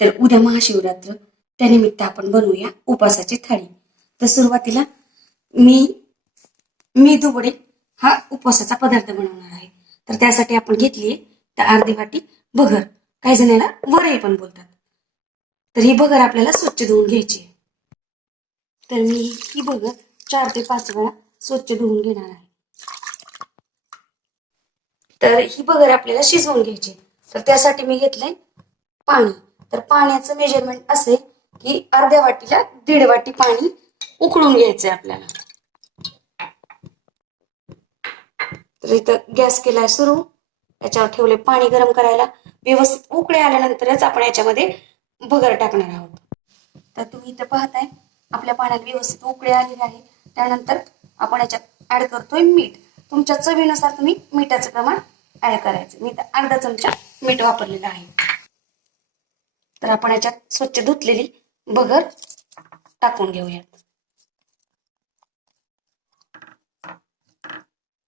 तर उद्या महाशिवरात्र, त्यानिमित्त आपण बनवूया उपासाची थाळी. तर सुरुवातीला मी मेदू वडे हा उपवासाचा पदार्थ बनवणार आहे. तर त्यासाठी आपण घेतली तर अर्धी वाटी भगर, काही जण याला वरई पण बोलतात. तर ही भगर आपल्याला स्वच्छ धुवून घ्यायची आहे. तर मी ही भगर 4 ते 5 वेळा स्वच्छ धुवून घेणार आहे. तर ही भगर आपल्याला शिजवून घ्यायची. तर त्यासाठी मी घेतलंय पाणी. तर पाण्याचं मेजरमेंट असे की अर्ध्या वाटीला 1.5 वाटी पाणी उकळून घ्यायचंय आपल्याला. तर इथं गॅस केलाय सुरू, याच्यावर ठेवले पाणी गरम करायला. व्यवस्थित उकळे आल्यानंतरच आपण याच्यामध्ये भगर टाकणार आहोत. तर तुम्ही इथं पाहताय आपल्या पाण्याला व्यवस्थित उकळे आलेले आहे. त्यानंतर आपण याच्यात ऍड करतोय मीठ. तुमच्या चवीनुसार तुम्ही मिठाचं प्रमाण ऍड करायचं. मी तर अर्धा चमचा मीठ वापरलेलं आहे. तर आपण याच्यात स्वच्छ धुतलेली भगर टाकून घेऊयात.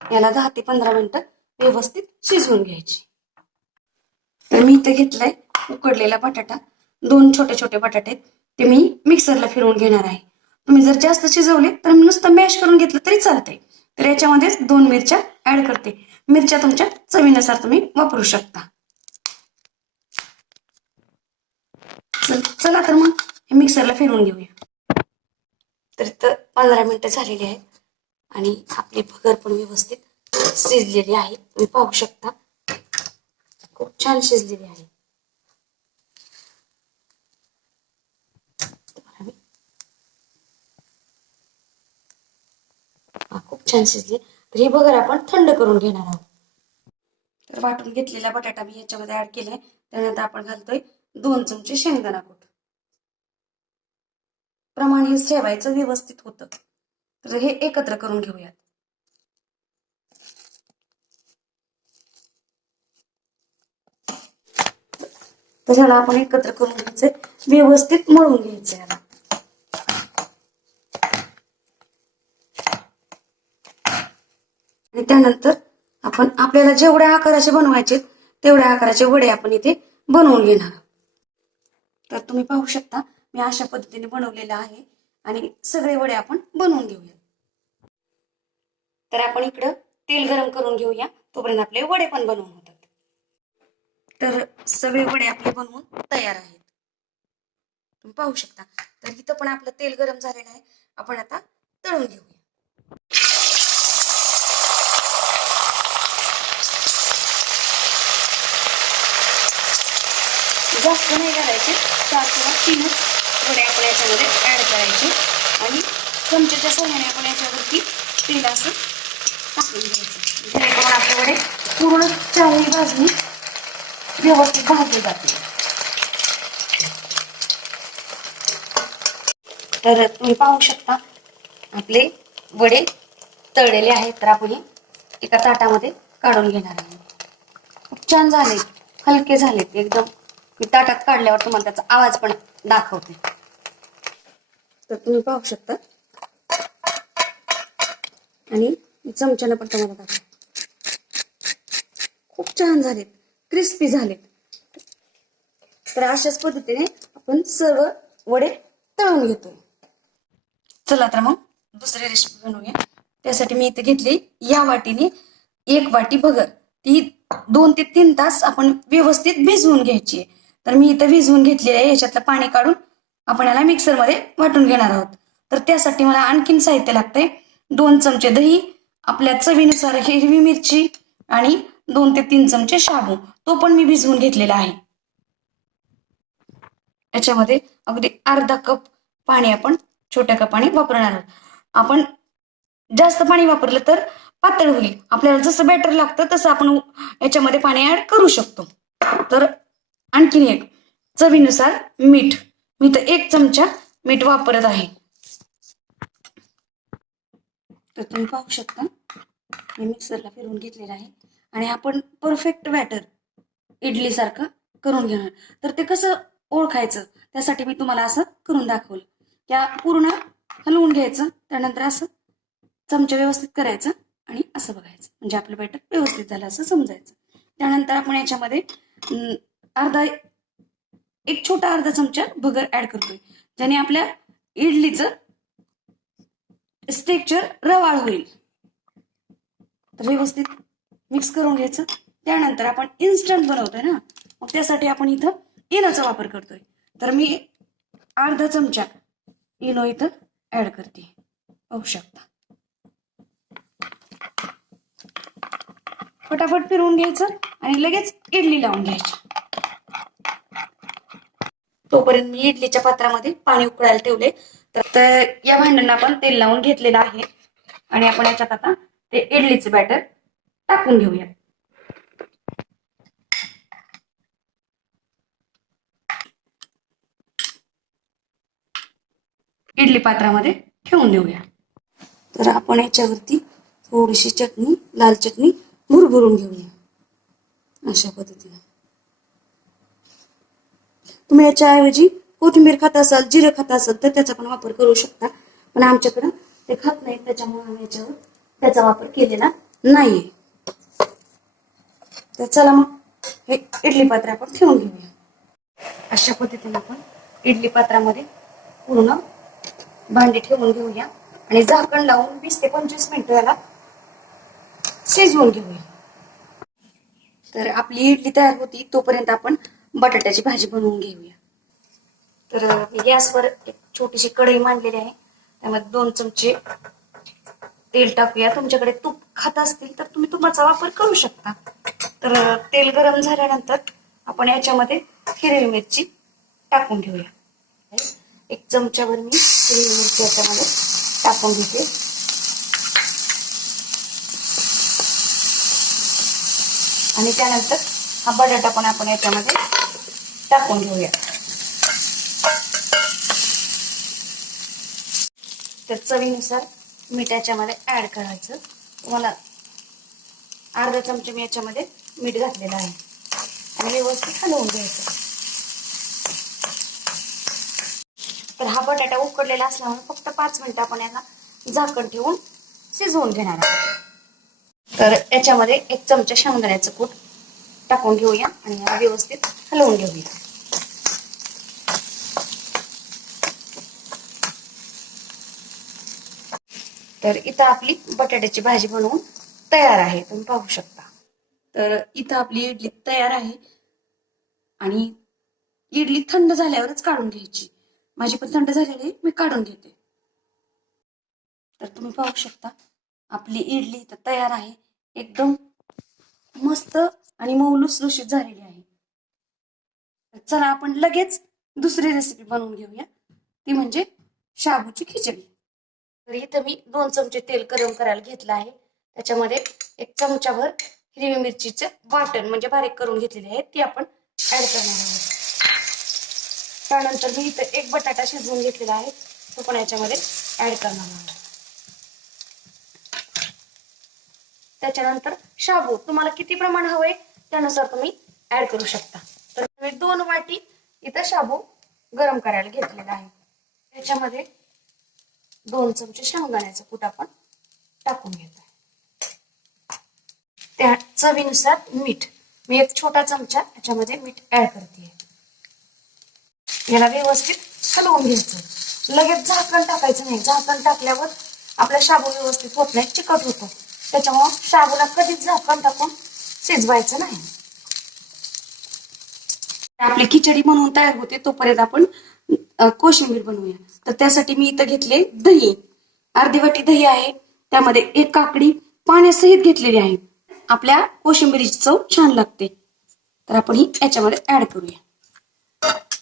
याला 10 ते 15 मिनिटं व्यवस्थित शिजवून घ्यायची. तर मी इथे घेतलाय उकडलेला बटाटा. 2 छोटे छोटे बटाटे ते मी मिक्सरला फिरवून घेणार आहे. तुम्ही जर जास्त शिजवले तर नुसतं मॅश करून घेतलं तरी चालतंय. तर याच्यामध्येच 2 मिरच्या ऍड करते. मिरच्या तुमच्या चवीनुसार तुम्ही वापरू शकता. चला तर मग हे मिक्सरला फिरवून घेऊया. तर इथं 15 मिनिटं झालेली आहेत आणि आपली भगर पण व्यवस्थित शिजलेली आहे. तुम्ही पाहू शकता खूप छान शिजलेली आहे. खूप छान शिजली. तर ही भगर आपण थंड करून घेणार आहोत. तर वाटून घेतलेला बटाटा मी याच्यामध्ये ऍड केलाय. त्यानंतर आपण घालतोय 2 चमचे शेंगदाणा कूट. प्रमाण हे ठेवायचं व्यवस्थित होतं. तर हे एकत्र करून घेऊयात. तर ह्याला आपण एकत्र करून घ्यायचंय, व्यवस्थित मळून घ्यायचं याला. आणि त्यानंतर आपण आपल्याला जेवढ्या आकाराचे बनवायचे तेवढ्या आकाराचे वडे आपण इथे बनवून घेणार. तर तुम्ही पाहू शकता मी अशा पद्धतीने बनवलेलं आहे आणि सगळे वडे आपण बनवून घेऊया. तर आपण इकडं तेल गरम करून घेऊया, तोपर्यंत आपले वडे पण बनवून होतात. तर सगळे वडे आपले बनवून तयार आहेत. तुम्ही पाहू शकता. तर इथं पण आपलं तेल गरम झालेलं आहे. आपण आता तळून घेऊया. जास्त नाही घालायचे, 4 किंवा 3च वडे आपण याच्यामध्ये ऍड करायचे आणि चमच्याच्या सहाय्याने आपण याच्यावरती तेल असं टाकून घ्यायचं, जेणेकरून आपले वडे पूर्ण चारही बाजूनी व्यवस्थित भाजले जातील. तर तुम्ही पाहू शकता आपले वडे तळलेले आहेत. तर आपण एका ताटामध्ये काढून घेणार आहोत. खूप छान झालेत, हलके झालेत एकदम. मी ताटात काढल्यावर तुम्हाला त्याचा आवाज पण दाखवते. तर तुम्ही पाहू शकता आणि चमच्यानं पण तुम्हाला दाखवते. खूप छान झालेत, क्रिस्पी झालेत. तर अशाच पद्धतीने आपण सर्व वडे तळून घेतोय. चला तर मग दुसरी रेसिपी बनवूया. त्यासाठी मी इथे घेतली या वाटीने 1 वाटी भगर. ती 2 ते 3 तास आपण व्यवस्थित भिजवून घ्यायची. तर मी इथे भिजवून घेतलेली आहे. याच्यातलं पाणी काढून आपण याला मिक्सरमध्ये वाटून घेणार आहोत. तर त्यासाठी मला आणखीन साहित्य लागतंय. 2 चमचे दही, आपल्या चवीनुसार हिरवी मिरची आणि 2 ते 3 चमचे शाबू, तो पण मी भिजवून घेतलेला आहे. याच्यामध्ये अगदी अर्धा कप पाणी आपण छोट्या कपाने वापरणार आहोत. आपण जास्त पाणी वापरलं तर पातळ होईल. आपल्याला जसं बॅटर लागतं तसं आपण याच्यामध्ये पाणी ऍड करू शकतो. तर आणखीन एक चवीनुसार मीठ. मी तर 1 चमचा मीठ वापरत आहे. तर तुम्ही पाहू शकता मी मिक्सरला फिरवून घेतलेलं आहे आणि आपण परफेक्ट बॅटर इडली सारखं करून घेणार. तर ते कसं ओळखायचं त्यासाठी मी तुम्हाला असं करून दाखवलं. त्या पूर्ण हलवून घ्यायचं, त्यानंतर असं चमचा व्यवस्थित करायचं आणि असं बघायचं, म्हणजे आपलं बॅटर व्यवस्थित झालं असं समजायचं. त्यानंतर आपण याच्यामध्ये अर्धा एक छोटा अर्धा चमचा भगर ऍड करतोय, ज्याने आपल्या इडलीचं स्ट्रक्चर रवाळ होईल. तर व्यवस्थित मिक्स करून घ्यायचं. त्यानंतर आपण इन्स्टंट बनवतोय ना, मग त्यासाठी आपण इथं इनोचा वापर करतोय. तर मी अर्धा चमचा इनो इथं ऍड करते, पाहू शकता. फटाफट फिरवून घ्यायचं आणि लगेच इडली लावून घ्यायची. तोपर्यंत मी इडलीच्या पात्रामध्ये पाणी उकळायला ठेवले. तर या भांड्यांना आपण तेल लावून घेतलेलं आहे आणि आपण याच्यात आता ते इडलीचे बॅटर टाकून घेऊया. इडली पात्रामध्ये ठेवून देऊया. तर आपण याच्यावरती थोडीशी चटणी, लाल चटणी भुरभुरून घेऊया. अशा पद्धतीने तुम्ही याच्याऐवजी कोथिंबीर खात असाल, जिरं खात असाल तर त्याचा पण वापर करू शकता, पण आमच्याकडं ते खात नाही, त्याच्यामुळे आम्ही याच्यावर त्याचा वापर केलेला नाहीये. तर चला मग हे इडली पात्र आपण ठेवून घेऊया. अशा पद्धतीने आपण इडली पात्रामध्ये पूर्ण भांडी ठेवून घेऊया आणि झाकण लावून 20 ते 25 मिनिटं याला शिजवून घेऊया. तर आपली इडली तयार होती तोपर्यंत आपण बटाट्याची भाजी बनवून घेऊया. तर गॅसवर एक छोटीशी कढई मांडलेली आहे, त्यामध्ये 2 चमचे तेल टाकूया. तुमच्याकडे तूप खात असतील तर तुम्ही तुपाचा वापर करू शकता. तर तेल गरम झाल्यानंतर आपण याच्यामध्ये हिरवी मिरची टाकून घेऊया. 1 चमचाभर मी हिरवी मिरची याच्यामध्ये टाकून घेते. आणि त्यानंतर हा बटाटा पण आपण याच्यामध्ये टाकून घेऊया. तर चवीनुसार मीठ याच्यामध्ये ऍड करायचं. तुम्हाला अर्धा चमचा मी याच्यामध्ये मीठ घातलेलं आहे आणि व्यवस्थित हलवून घ्यायचं. तर हा बटाटा उकडलेला असल्यामुळे फक्त 5 मिनिटं आपण याला झाकण ठेवून शिजवून घेणार आहोत. तर याच्यामध्ये 1 चमचा शेंगदाण्याचं कूट टाकून घेऊया आणि याला व्यवस्थित हलवून घेऊया. तर इथं आपली बटाट्याची भाजी बनवून तयार आहे, तुम्ही पाहू शकता. तर इथं आपली इडली तयार आहे आणि इडली थंड झाल्यावरच काढून घ्यायची. माझी पण थंड झालेली, मी काढून घेते. तर तुम्ही पाहू शकता आपली इडली इथं तयार आहे, एकदम मस्त आणि मऊ लुसलुशीत झालेली आहे. चला आपण लगेच दुसरी रेसिपी बनवून घेऊया, ती म्हणजे शाबूची खिचडी. तर इथं मी 2 चमचे तेल गरम करायला घेतलं आहे. त्याच्यामध्ये 1 चमचाभर हिरवी मिरचीचे वाटण म्हणजे बारीक करून घेतलेले आहे, ती आपण ऍड करणार आहोत. त्यानंतर मी इथं 1 बटाटा शिजवून घेतलेला आहे, तो पण याच्यामध्ये ऍड करणार आहोत. त्याच्यानंतर शाबू तुम्हाला किती प्रमाण हवंय त्यानुसार तुम्ही ऍड करू शकता. तर मी 2 वाटी इथं शाबू गरम करायला घेतलेला आहे. त्याच्यामध्ये 2 चमचे शेंगदाण्याचं कूट आपण टाकून घेतोय. त्या चवीनुसार मीठ मी 1 छोटा चमचा याच्यामध्ये मीठ ऍड करते. याला व्यवस्थित हलवून घ्यायचं. लगेच झाकण टाकायचं नाही, झाकण टाकल्यावर आपला शाबू व्यवस्थित होत नाही, चिकट होतो. त्याच्यामुळे शाबूला कधीच झाकण टाकून शिजवायचं नाही. आपली खिचडी बनवून तयार होते तोपर्यंत आपण कोशिंबीर बनवूया. तर त्यासाठी मी इथं घेतले दही, अर्धी वाटी दही आहे, त्यामध्ये 1 काकडी पाण्यासहित घेतलेली आहे. आपल्या कोशिंबिरीची चव छान लागते. तर आपण ही याच्यामध्ये ऍड करूया.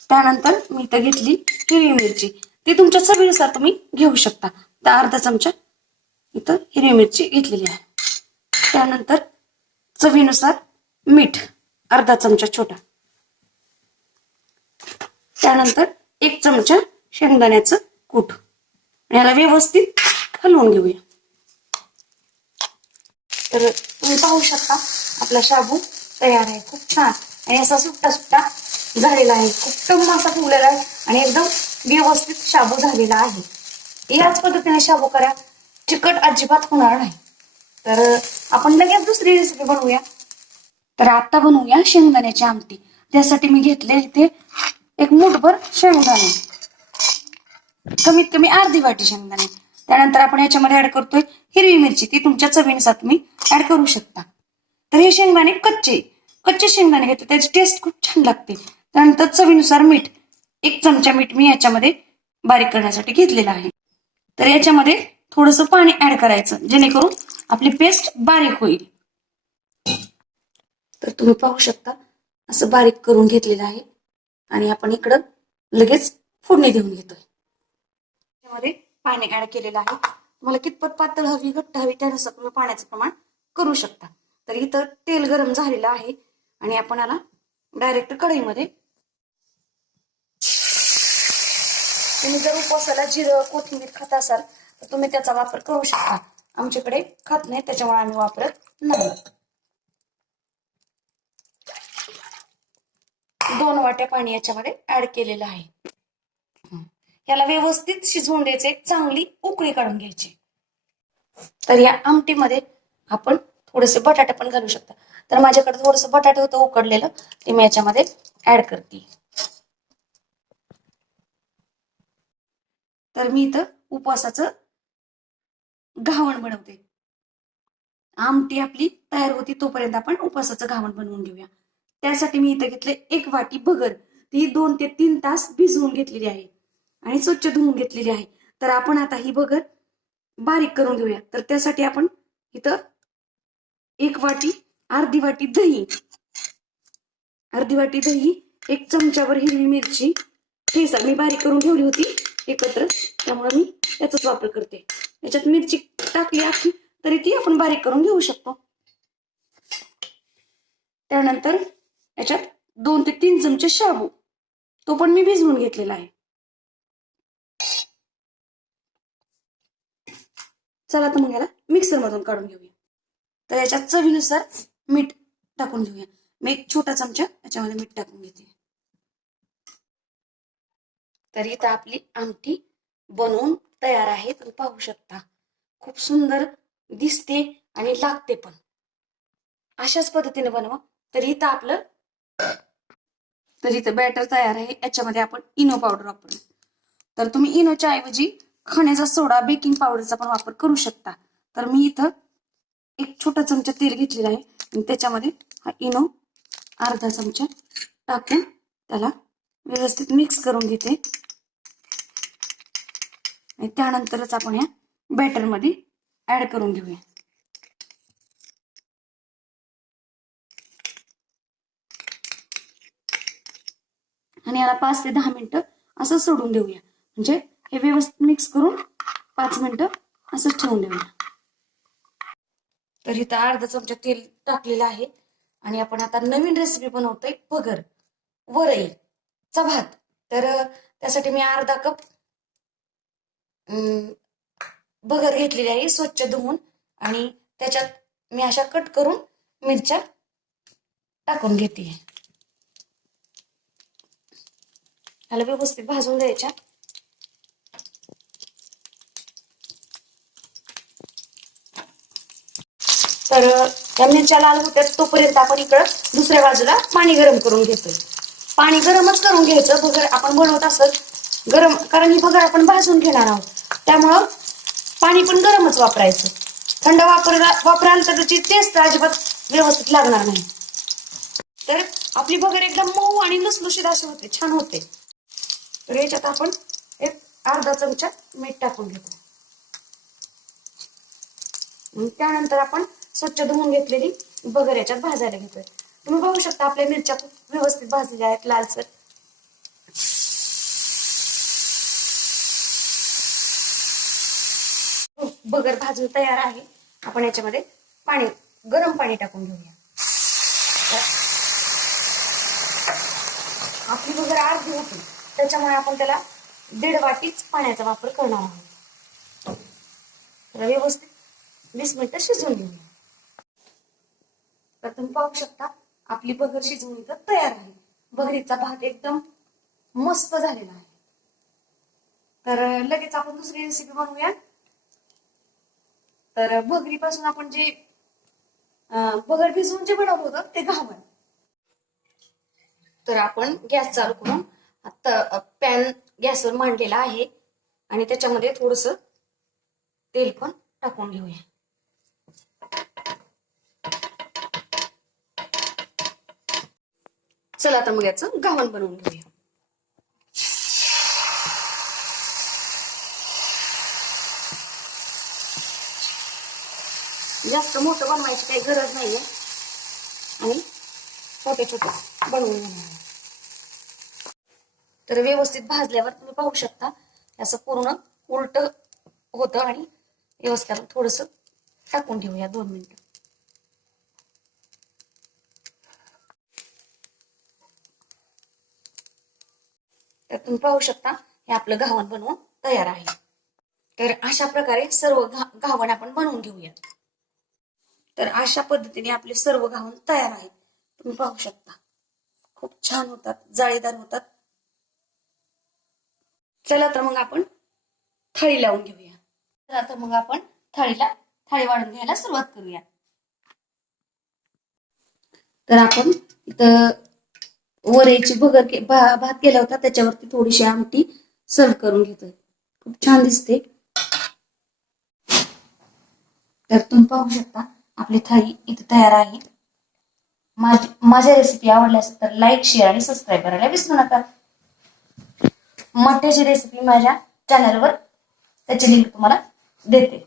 त्यानंतर मी इथं घेतली हिरवी मिरची, ती तुमच्या चवीनुसार तुम्ही घेऊ शकता. तर अर्धा चमचा इथं हिरवी मिरची घेतलेली आहे. त्यानंतर चवीनुसार मीठ अर्धा चमचा छोटा. त्यानंतर 1 चमचा शेंगदाण्याचं कूट. याला व्यवस्थित हलवून घेऊया. तर तुम्ही पाहू शकता आपला शाबू तयार आहे, खूप छान आणि असा सुट्टा सुट्टा झालेला आहे, खूप टम्म असा फुगलेला आहे आणि एकदम व्यवस्थित शाबू झालेला आहे. याच पद्धतीने शाबू करा, चिकट अजिबात होणार नाही. तर आपण लगेच दुसरी रेसिपी बनवूया. तर आता बनवूया शेंगदाण्याची आमटी. त्यासाठी मी घेतले इथे एक मूठभर शेंगदाणे, कमीत कमी अर्धी वाटी शेंगदाणे. त्यानंतर आपण याच्यामध्ये ऍड करतोय हिरवी मिरची, ती तुमच्या चवीनुसार तुम्ही ऍड करू शकता. तर हे शेंगदाणे कच्चे शेंगदाणे घेतो, त्याची टेस्ट खूप छान लागते. त्यानंतर चवीनुसार मीठ, 1 चमचा मीठ मी याच्यामध्ये बारीक करण्यासाठी घेतलेलं आहे. तर याच्यामध्ये थोडंसं पाणी ऍड करायचं, जेणेकरून आपली पेस्ट बारीक होईल. तर तुम्ही पाहू शकता असं बारीक करून घेतलेलं आहे. आणि आपण इकडं लगेच फोडणी देऊन घेतोय. त्यामध्ये पाणी ऍड केलेलं आहे. तुम्हाला कितपत पातळ हवी, घट्ट हवी, त्यानुसार तुम्ही पाण्याचं प्रमाण करू शकता. तर इथं तेल गरम झालेलं आहे आणि आपण याला डायरेक्ट कढईमध्ये, तुम्ही जर उपवासाला जिरं कोथिंबीर खात असाल तर तुम्ही त्याचा वापर करू शकता. आमच्याकडे खात नाही, त्याच्यामुळे आम्ही वापरत नाही. 2 वाट्या पाणी याच्यामध्ये ऍड केलेलं आहे. याला व्यवस्थित शिजवून द्यायचे, चांगली उकळी काढून घ्यायची. तर या आमटीमध्ये आपण थोडेसे बटाटे पण घालू शकता. तर माझ्याकडे थोडंसं बटाटे होतं उकडलेलं, ते मी याच्यामध्ये ऍड करते. तर मी इथं उपवासाचं घावण बनवते. आमटी आपली तयार होती तोपर्यंत आपण उपवासाचं घावण बनवून घेऊया. त्यासाठी मी इथं घेतले 1 वाटी भगर, ती 2 ते 3 तास भिजवून घेतलेली आहे आणि स्वच्छ धुवून घेतलेली आहे. तर आपण आता ही भगर बारीक करून घेऊया. तर त्यासाठी आपण इथं 1 वाटी, अर्धी वाटी दही, 1 चमचाभर हिरवी मिरची ठेचा मी बारीक करून ठेवली होती एकत्र, त्यामुळे मी त्याचाच वापर करते. याच्यात मिरची टाकली आखी तरी ती आपण बारीक करून घेऊ शकतो. त्यानंतर याच्यात 2 ते 3 चमचे शाबू, तो पण मी भिजवून घेतलेला आहे. चला तर मग याला मिक्सर मधून काढून घेऊया. तर याच्यात चवीनुसार मीठ टाकून घेऊया. मी 1 छोटा चमचा याच्यामध्ये मीठ टाकून घेते. तर इथं आपली आमटी बनवून तयार आहे. तुम्ही पाहू शकता खूप सुंदर दिसते आणि लागते पण. अशाच पद्धतीने बनवा. तर इथं बॅटर तयार आहे. याच्यामध्ये आपण इनो पावडर वापरू. तर तुम्ही इनोच्या ऐवजी खाण्याचा सोडा, बेकिंग पावडरचा पण वापर करू शकता. तर मी इथं 1 छोटा चमचा तेल घेतलेला आहे आणि त्याच्यामध्ये हा इनो अर्धा चमचा टाकून त्याला व्यवस्थित मिक्स करून घेते. आणि त्यानंतरच आपण या बॅटर मध्ये ऍड करून घेऊया. आणि याला 5 ते 10 मिनिटं असं सोडून देऊया. म्हणजे हे व्यवस्थित मिक्स करून 5 मिनिटं असंच ठेवून देऊया. तर इथं अर्धा चमचा तेल टाकलेलं आहे आणि आपण आता नवीन रेसिपी बनवतोय, भगर वरईचा भात. तर त्यासाठी मी अर्धा कप भगर घेतलेली आहे स्वच्छ धुवून, आणि त्याच्यात मी अशा कट करून मिरच्या टाकून घेते. ह्याला व्यवस्थित भाजून द्यायच्या. तर या मिरच्या लाल होत्यात तोपर्यंत आपण इकडं दुसऱ्या बाजूला पाणी गरम करून घेतोय. पाणी गरमच करून घ्यायचं. भगर आपण बनवत असत गरम, कारण ही भगर आपण भाजून घेणार आहोत, त्यामुळं पाणी पण गरमच वापरायचं. थंड वापराल तर त्याची टेस्ट अजिबात व्यवस्थित लागणार नाही. तर आपली भगर एकदम मऊ आणि लुसलुशीत अशी होते, छान होते. तर याच्यात आपण 1 अर्धा चमचा मीठ टाकून घेतो. त्यानंतर आपण स्वच्छ धुवून घेतलेली भगर याच्यात भाजायला घेतोय. तुम्ही पाहू शकता आपल्या मिरच्या खूप व्यवस्थित भाजलेल्या आहेत, लालसर. भगर भाजून तयार आहे. आपण याच्यामध्ये गरम पाणी टाकून घेऊया. आपली भगर अर्धी होती, त्याच्यामुळे आपण त्याला 1.5 वाटीच पाण्याचा वापर करणार आहोत. तर व्यवस्थित 20 मिनिटं शिजवून घेऊया. तर तुम्ही पाहू शकता आपली भगर शिजवून तर तयार आहे. भगरीचा भात एकदम मस्त झालेला आहे. तर लगेच आपण दुसरी रेसिपी बनवूया. तर भगरीपासून आपण जे भगर भिजवून जे बनवलं होतं ते घावण. तर आपण गॅस चालू करून आता पॅन गॅसवर मांडलेला आहे आणि त्याच्यामध्ये थोडस तेल पण टाकून घेऊया. चला आता मग याचं घावण बनवून घेऊया. जास्त मोठं बनवायची काही गरज नाहीये आणि छोटे छोटे बनवून घेणार. तर व्यवस्थित भाजल्यावर तुम्ही पाहू शकता असं पूर्ण उलट होतं आणि व्यवस्थित थोडस टाकून घेऊया 2 मिनिटं. तर तुम्ही पाहू शकता हे आपलं घावण बनवून तयार आहे. तर अशा प्रकारे सर्व घावण आपण बनवून घेऊया. तर अशा पद्धतीने आपले सर्व घावण तयार आहेत. तुम्ही पाहू शकता खूप छान होतात, जाळीदार होतात. चला तर मग आपण थाळी लावून घेऊया. चला तर मग आपण थाळी वाढून घ्यायला सुरुवात करूया. तर आपण इथं वरईची भात केला होता त्याच्यावरती थोडीशी आमटी सर्व करून घेतोय. खूप छान दिसते. तर तुम्ही पाहू शकता आपली थाळी इथे तयार आहे. माझ्या रेसिपी आवडल्या असेल तर लाईक, शेअर आणि सबस्क्राईब करायला विसरू नका. मठ्याची रेसिपी माझ्या चॅनलवर त्याची लिंक तुम्हाला देते.